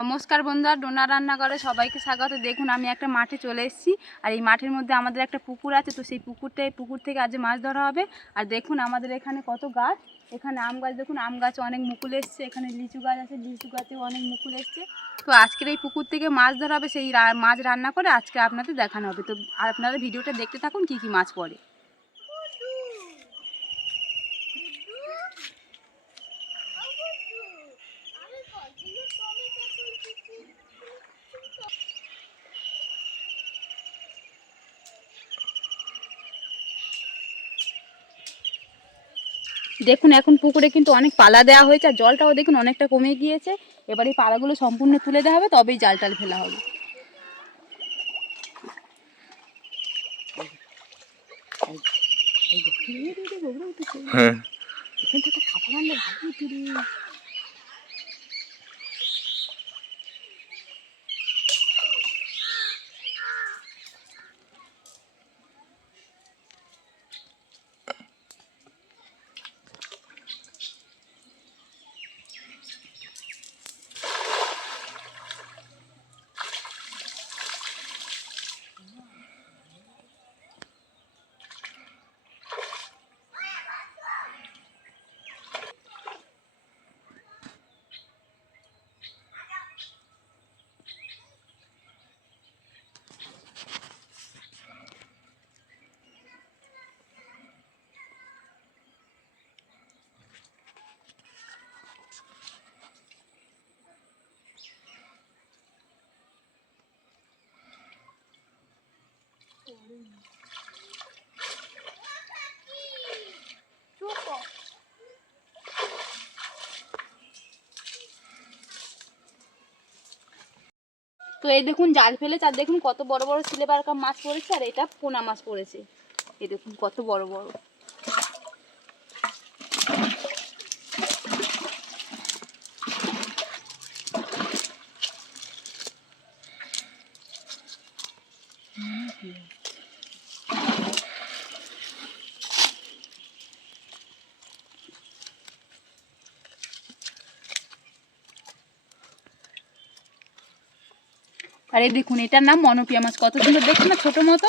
নমস্কার বন্ধুরা, ডোনার রান্নাঘরে সবাইকে স্বাগত। দেখুন আমি একটা মাঠে চলে এসেছি, আর এই মাঠের মধ্যে আমাদের একটা পুকুর আছে। তো সেই পুকুর থেকে আজ মাছ ধরা হবে। আর দেখুন আমাদের এখানে কত গাছ, এখানে আম গাছ, দেখুন আম গাছে অনেক মুকুল এসছে, এখানে লিচু গাছ আছে, লিচু গাছেও অনেক মুকুল এসছে। তো আজকের এই পুকুর থেকে মাছ ধরা হবে, সেই মাছ রান্না করে আজকে আপনাদের দেখানো হবে। তো আপনারা ভিডিওটা দেখতে থাকুন কী কী মাছ পড়ে। দেখুন এখন পুকুরে কিন্তু অনেক পালা দেওয়া হয়েছে, আর জলটাও দেখুন অনেকটা কমে গিয়েছে। এবার এই পালাগুলো সম্পূর্ণ তুলে দেওয়া হবে, তবেই জাল টাল ফেলা হবে। তো এই দেখুন জাল ফেলেছে, আর দেখুন কত বড় বড় সিলভার কাপ মাছ পড়েছে, আর এটা পোনা মাছ পড়েছে। এই দেখুন কত বড় বড়। আর এই দেখুন এটার নাম মনোপিয়া মাছ, কত সুন্দর দেখুন না, ছোট মতো।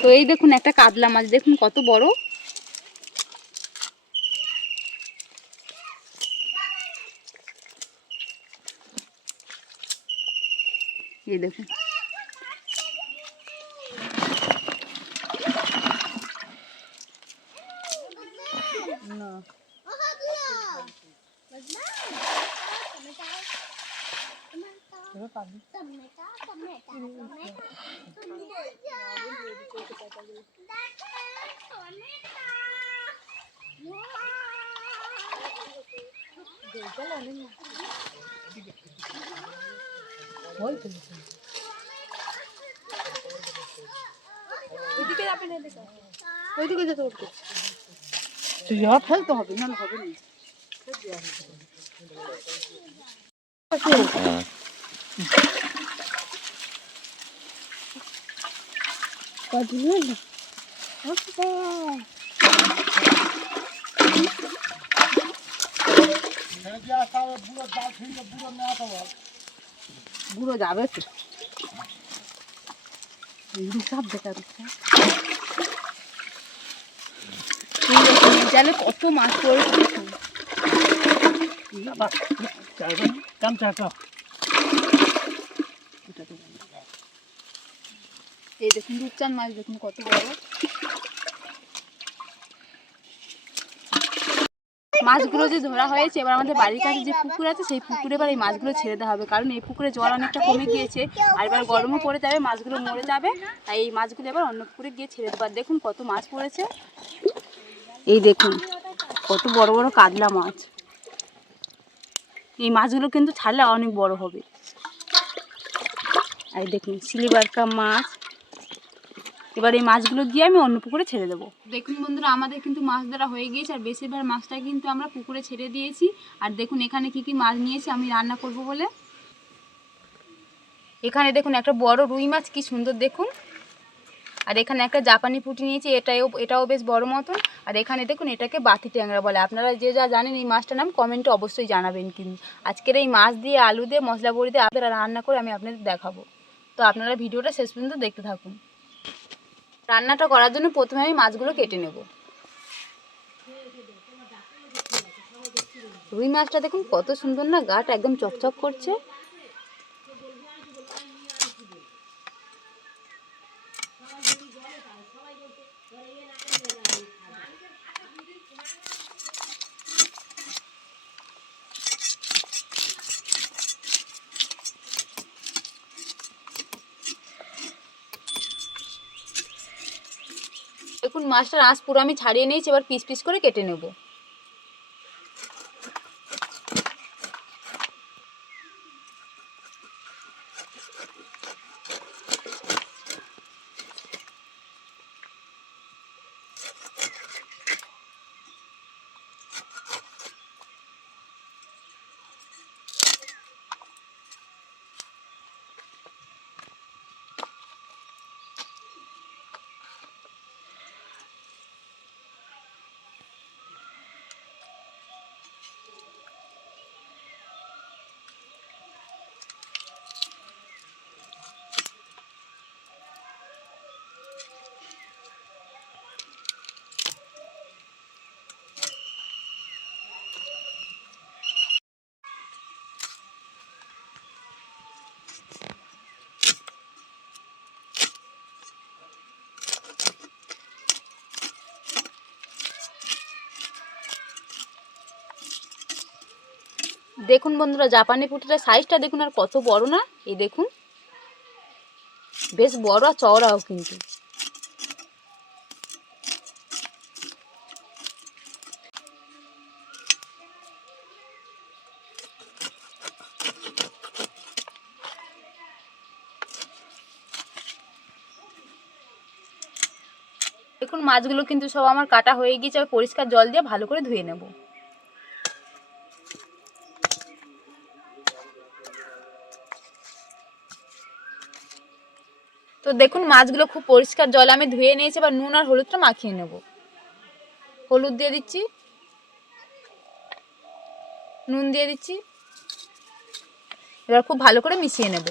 তো এই দেখুন একটা কাতলা মাছ, দেখুন কত বড়। এই দেখুন ওইদিকে যেতে হবে, ফেলতে হবে, নাহলে হবে না। বুড়ো যাবে তো সব দেখা জালে কত মাছ পড়েছে। এই দেখুন রূপচাঁদ মাছ, দেখুন কত বড়। মাছগুলো যে ধরা হয়েছে, এবার আমাদের বাড়ির কাছে যে পুকুর আছে সেই পুকুরে এবার এই মাছগুলো ছেড়ে দেওয়া হবে, কারণ এই পুকুরে জল অনেকটা কমে গিয়েছে, আর এবার গরমও পড়ে যাবে, মাছগুলো মরে যাবে। তাই এই মাছগুলো এবার অন্য পুকুরে গিয়ে ছেড়ে দেবো। আর দেখুন কত মাছ পড়েছে, এই দেখুন কত বড় বড় কাতলা মাছ। এই মাছগুলো কিন্তু ছাড়লে অনেক বড় হবে। আর দেখুন সিলভার কাপ মাছ। এবার এই মাছগুলো দিয়ে আমি অন্য পুকুরে ছেড়ে দেবো। দেখুন বন্ধুরা, আমাদের কিন্তু মাছ ধরা হয়ে গিয়েছে, আর বেশিরভাগ মাছটা কিন্তু আমরা পুকুরে ছেড়ে দিয়েছি। আর দেখুন এখানে কি কি মাছ নিয়েছি আমি রান্না করব বলে। এখানে দেখুন একটা বড় রুই মাছ, কি সুন্দর দেখুন। আর এখানে একটা জাপানি পুঁটি নিয়েছি, এটাও বেশ বড় মতন। আর এখানে দেখুন এটাকে বাতি ট্যাংরা বলে। আপনারা যে যা জানেন এই মাছটার নাম কমেন্টে অবশ্যই জানাবেন। কিন্তু আজকের এই মাছ দিয়ে আলু দিয়ে মশলা বড়ি দিয়ে আপনারা রান্না করে আমি আপনাদের দেখাবো। তো আপনারা ভিডিওটা শেষ পর্যন্ত দেখতে থাকুন। রান্নাটা করার জন্য প্রথমে আমি মাছগুলো কেটে নেব। রুই মাছটা দেখুন কত সুন্দর না, গাটা একদম চকচক করছে। দেখুন মাছটার আঁশ পুরো আমি ছাড়িয়ে নিয়েছি, এবার পিস পিস করে কেটে নেব। দেখুন বন্ধুরা, জাপানি পুঁটিটার সাইজটা দেখুন আর কত বড় না। এই দেখুন বেশ বড় আর চওড়াও কিন্তু। দেখুন মাছগুলো কিন্তু সব আমার কাটা হয়ে গিয়েছে, আমি পরিষ্কার জল দিয়ে ভালো করে ধুয়ে নেব। তো দেখুন মাছগুলো খুব পরিষ্কার জলে আমি ধুয়ে নিয়েছি, এবার নুন আর হলুদটা মাখিয়ে নেব। হলুদ দিয়ে দিচ্ছি, নুন দিয়ে দিচ্ছি, এবার খুব ভালো করে মিশিয়ে নেব।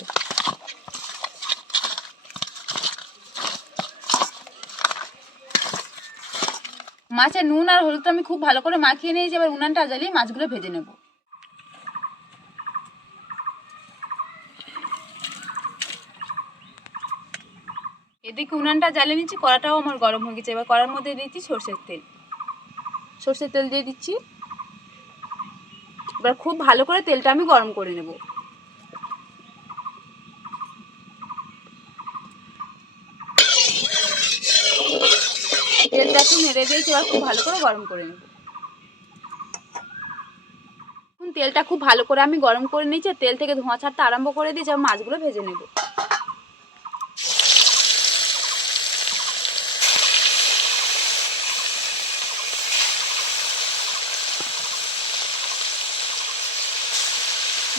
মাছের নুন আর হলুদটা আমি খুব ভালো করে মাখিয়ে নিয়েছি, এবার উনানটা জ্বালিয়ে মাছগুলো ভেজে নেব। এদিকে উনানটা জ্বালিয়ে নিচ্ছি, কড়াটাও আমার গরম হয়ে গেছে। এবার কড়ার মধ্যে দিচ্ছি সর্ষের তেল দিয়ে দিচ্ছি। এবার খুব ভালো করে তেলটা আমি গরম করে নেব। তেলটা একটু নেড়ে দিয়েছি, এবার খুব ভালো করে গরম করে নেব। তেলটা খুব ভালো করে আমি গরম করে নিয়েছি, তেল থেকে ধোঁয়া ছাড়তে আরম্ভ করে দিয়েছি। আমি মাছগুলো ভেজে নেব।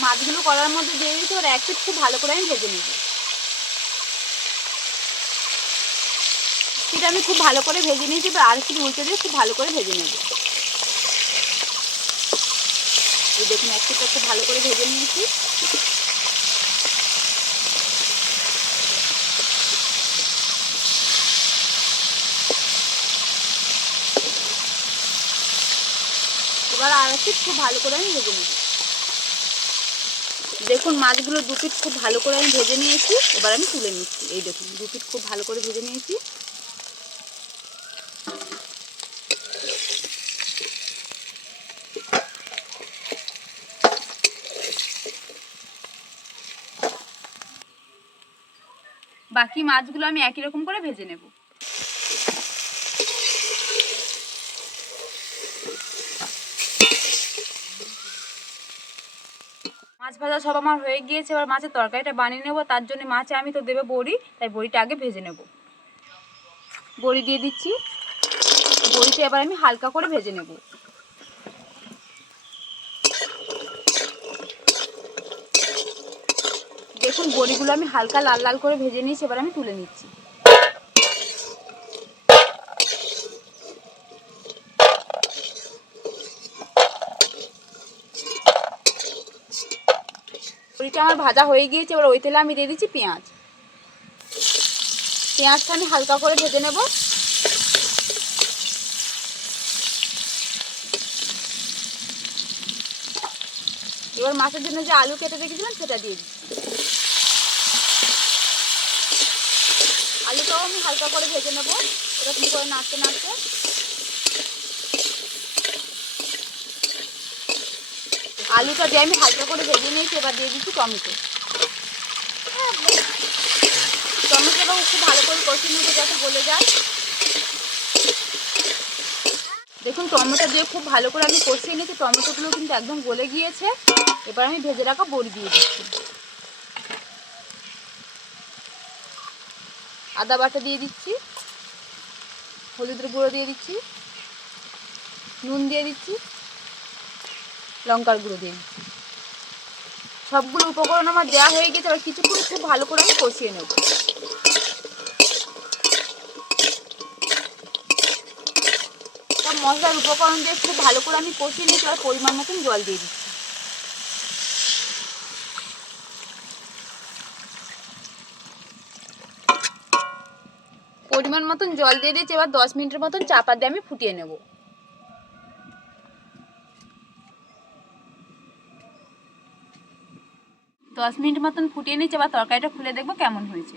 মাছগুলো কড়ার মধ্যে দিয়ে দিয়েছি, ওর এক পিঠ খুব ভালো করে আমি ভেজে নেব। সেটা আমি খুব ভালো করে ভেজে নিয়েছি, এবার আর একটু উল্টে দিয়ে খুব ভালো করে ভেজে নেব। এই দেখুন এক পিঠটা খুব ভালো করে ভেজে নিয়েছি। এবার আর একটু খুব ভালো করে আমি ভেজে নেব। দেখুন মাছগুলো দু পিঠ খুব ভালো করে আমি ভেজে নিয়েছি, এবার আমি তুলে নিচ্ছি। এই দেখুন দু পিঠ খুব ভালো করে ভেজে নিয়েছি। বাকি মাছগুলো আমি একই রকম করে ভেজে নেব। মাছ ভাজা সব আমার হয়ে গিয়েছে, এবার মাছের তরকারিটা বানিয়ে নেব। তার জন্য মাছে আমি তো দেবো বড়ি, তাই বড়িটা আগে ভেজে নেব। বড়ি দিয়ে দিচ্ছি, বড়িটা এবার আমি হালকা করে ভেজে নেব। দেখুন বড়িগুলো আমি হালকা লাল লাল করে ভেজে নিয়েছি, এবার আমি তুলে নিচ্ছি। বড়িটা আমার ভাজা হয়ে গিয়েছে, এবার ওই তেলে আমি দিয়ে দিচ্ছি পেঁয়াজ। পেঁয়াজটা আমি হালকা করে ভেজে নেব। এবার মাছের জন্য যে আলু কেটে রেখেছিলাম সেটা দিয়ে দিচ্ছি। আলুটাও আমি হালকা করে ভেজে নেব, এরকম করে নাড়তে নাড়তে। আলুটা দিয়ে আমি হালকা করে ভেজে নিয়েছি, এবার দিয়ে দিচ্ছি টমেটো। টমেটোটাও খুব ভালো করে কষিয়ে নেবো যাতে গলে যায়। দেখুন টমেটো দিয়ে খুব ভালো করে আমি কষিয়ে নিয়েছি, টমেটোগুলো কিন্তু একদম গলে গিয়েছে। এবার আমি ভেজে রাখা বড়ি দিয়ে দিচ্ছি। আদা বাটা দিয়ে দিচ্ছি, হলুদের গুঁড়ো দিয়ে দিচ্ছি, নুন দিয়ে দিচ্ছি, লঙ্কার গুঁড়ো দিয়ে দিচ্ছি। সবগুলো উপকরণ আমার দেওয়া হয়ে গেছে, এবার কিছুক্ষণ খুব ভালো করে আমি কষিয়ে নেব। সব মশলার উপকরণ দিয়ে খুব ভালো করে আমি কষিয়ে নিয়েছি, আর পরিমাণ মতন জল দিয়ে দিচ্ছি। পরিমাণ মতন জল দিয়ে দিয়েছি, এবার 10 মিনিটের মতন চাপা দিয়ে আমি ফুটিয়ে নেব। দশ মিনিট মতন ফুটিয়ে নিচ্ছি, এবার তরকারিটা খুলে দেখবো কেমন হয়েছে।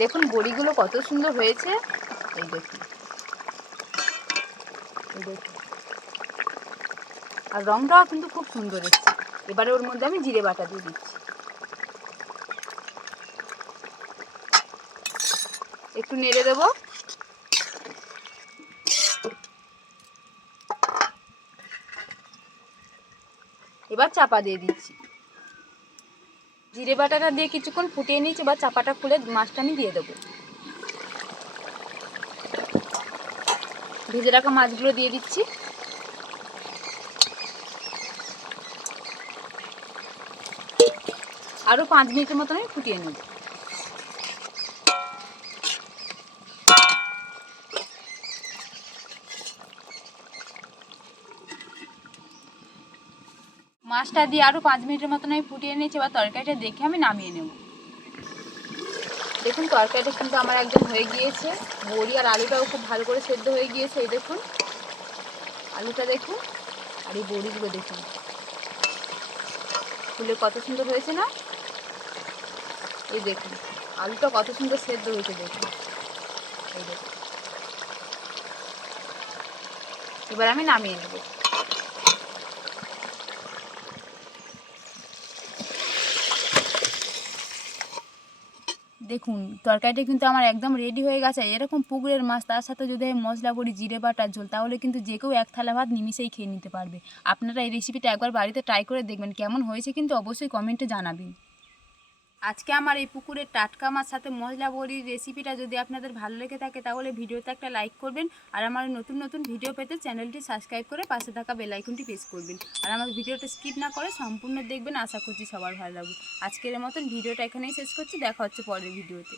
দেখুন বড়িগুলো কত সুন্দর হয়েছে, এই দেখুন, এই দেখুন, আর রংটাও কিন্তু খুব সুন্দর এসেছে। এবারে ওর মধ্যে আমি জিরে বাটা দিয়ে দিচ্ছি, একটু নেড়ে দেবো। এবার চাপা দিয়ে দিচ্ছি। জিরে বাটাটা দিয়ে কিছুক্ষণ ফুটিয়ে নিয়েছি, এবার চাপাটা খুলে মাছটা আমি দিয়ে দেবো। ভেজে রাখা মাছগুলো দিয়ে দিচ্ছি। আরও 5 মিনিটের মতন আমি ফুটিয়ে নেব। মাছটা দিয়ে আরও 5 মিনিটের মতন আমি ফুটিয়ে নিয়েছি, এবার তরকারিটা দেখে আমি নামিয়ে নেব। দেখুন তরকারিটা কিন্তু আমার একদম হয়ে গিয়েছে, বড়ি আর আলুটাও খুব ভালো করে সেদ্ধ হয়ে গিয়েছে। এই দেখুন আলুটা দেখুন, আর এই বড়িগুলো দেখুন ফুলে কত সুন্দর হয়েছে না। এই দেখুন আলুটা কত সুন্দর সেদ্ধ হয়েছে, দেখুন এই দেখুন। এবার আমি নামিয়ে নেব। দেখুন তরকারিটা কিন্তু আমার একদম রেডি হয়ে গেছে। এরকম পুকুরের মাছ, তার সাথে যদি আমি মশলা করি জিরে বাটার ঝোল, তাহলে কিন্তু যে কেউ এক থালা ভাত নিমিষেই খেয়ে নিতে পারবে। আপনারা এই রেসিপিটা একবার বাড়িতে ট্রাই করে দেখবেন, কেমন হয়েছে কিন্তু অবশ্যই কমেন্টে জানাবেন। আজকে আমার এই পুকুরের টাটকা মাছ সাথে মশলা বড়ির রেসিপিটা যদি আপনাদের ভালো লেগে থাকে, তাহলে ভিডিওতে একটা লাইক করবেন, আর আমার নতুন নতুন ভিডিও পেতে চ্যানেলটি সাবস্ক্রাইব করে পাশে থাকা বেল আইকনটি প্রেস করবেন, আর আমার ভিডিওটা স্কিপ না করে সম্পূর্ণ দেখবেন। আশা করছি সবার ভালো লাগবে। আজকের মতন ভিডিওটা এখানেই শেষ করছি, দেখা হচ্ছে পরের ভিডিওতে।